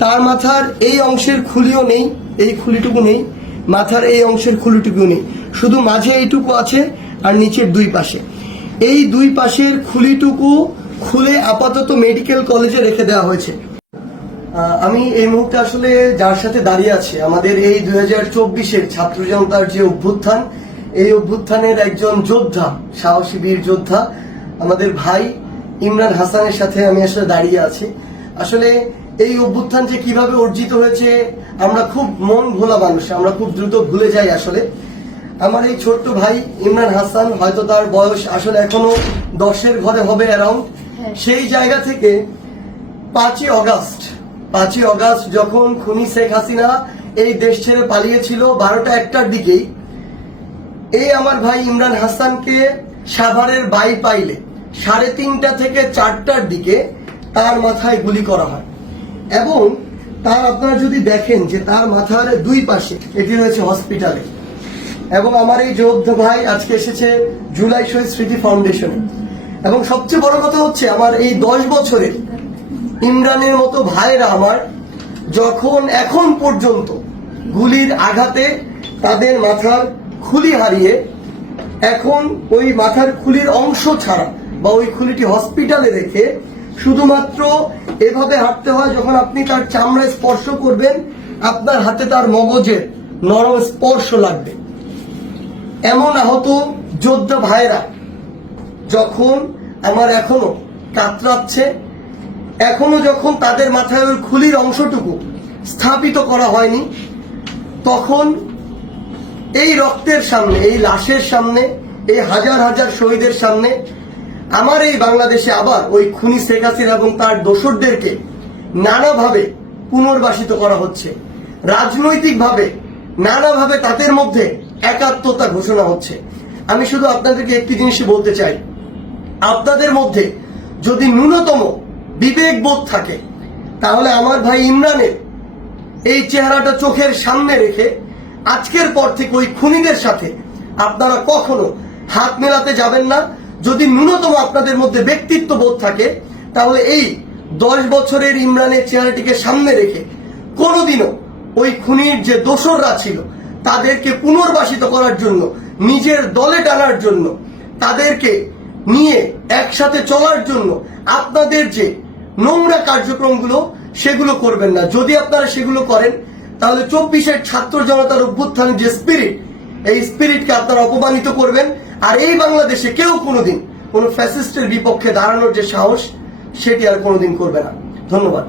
তার মাথার এই অংশের খুলিও নেই, এই খুলিটুকু নেই, মাথার এই অংশের খুলিটুকু নেই, শুধু মাঝে এইটুকু আছে আর নিচের দুই পাশে। এই দুই পাশের খুলিটুকু খুলে আপাতত মেডিকেল কলেজে রেখে দেওয়া হয়েছে। আমি এই মুহূর্তে আসলে যার সাথে দাঁড়িয়ে আছি, আমাদের এই 2024-এর ছাত্র জনতার যে অভ্যুত্থান, এই অভ্যুত্থানের একজন যোদ্ধা, সাহসী বীর যোদ্ধা, আমাদের ভাই ইমরান হাসানের সাথে আমি আসলে দাঁড়িয়ে আছি। আসলে এই অভ্যুত্থান যে কিভাবে অর্জিত হয়েছে, আমরা খুব মন ভোলা মানুষ, আমরা খুব দ্রুত ভুলে যাই। আসলে আমার এই ছোট্ট ভাই ইমরান হাসান, হয়তো তার বয়স আসলে এখনো 10-এর ঘরে হবে অ্যারাউন্ড, সেই জায়গা থেকে 5ই অগাস্ট যখন খুনি শেখ হাসিনা এই দেশ ছেড়ে পালিয়েছিল 12টা 1টার দিকেই, এই আমার ভাই ইমরান হাসানকে সাভারের বাইপাইলে 3:30 থেকে 4টার দিকে তার মাথায় গুলি করা হয়। এবং তার আপনারা যদি দেখেন যে তার মাথার দুই পাশে এটি রয়েছে হসপিটালে। এবং আমার এই যোদ্ধা ভাই আজকে এসেছে জুলাই শহীদ স্মৃতি ফাউন্ডেশনে। এবং সবচেয়ে বড় কথা হচ্ছে, আমার এই 10 বছরের ইমরানের মতো ভাইরা আমার যখন এখন পর্যন্ত গুলির আঘাতে তাদের মাথার খুলি হারিয়ে, এখন ওই মাথার খুলির অংশ ছাড়া বা ওই খুলিটি হসপিটালে রেখে শুধুমাত্র এভাবে হাঁটতে হয়, যখন আপনি তার চামড়ায় স্পর্শ করবেন আপনার হাতে তার মগজের নরম স্পর্শ লাগবে। এমন আহত যোদ্ধা ভাইরা যখন আমার এখনো কাতরাচ্ছে, এখনো যখন তাদের মাথায় ওই খুলির অংশটুকু স্থাপিত করা হয়নি, তখন এই রক্তের সামনে, এই লাশের সামনে, এই হাজার হাজার শহীদের সামনে আমার এই বাংলাদেশে আবার ওই খুনি শেখ হাসিনা এবং তার দোসরদেরকে নানাভাবে পুনর্বাসিত করা হচ্ছে। রাজনৈতিকভাবে নানাভাবে তাদের মধ্যে একাত্মতা ঘোষণা হচ্ছে। আমি শুধু আপনাদেরকে একটি জিনিসই বলতে চাই, আপনাদের মধ্যে যদি ন্যূনতম বিবেকবোধ থাকে, তাহলে আমার ভাই ইমরানের এই চেহারাটা চোখের সামনে রেখে আজকের পর থেকে ওই খুনিদের সাথে আপনারা কখনো হাত মেলাতে যাবেন না। যদি ন্যূনতম আপনাদের মধ্যে ব্যক্তিত্ব বোধ থাকে, তাহলে এই 10 বছরের ইমরানের চেহারাটিকে সামনে রেখে কোনোদিনও ওই খুনির যে দোসররা ছিল তাদেরকে পুনর্বাসিত করার জন্য, নিজের দলে টানার জন্য, তাদেরকে নিয়ে একসাথে চলার জন্য আপনাদের যে নোংরা কার্যক্রমগুলো সেগুলো করবেন না। যদি আপনারা সেগুলো করেন, তাহলে 24-এর ছাত্র জনতার অভ্যুত্থানের যে স্পিরিট, এই স্পিরিটকে আপনারা অপমানিত করবেন। আর এই বাংলাদেশে কেউ কোনোদিন কোনো ফ্যাসিস্টের বিপক্ষে দাঁড়ানোর যে সাহস, সেটি আর কোনোদিন করবে না। ধন্যবাদ।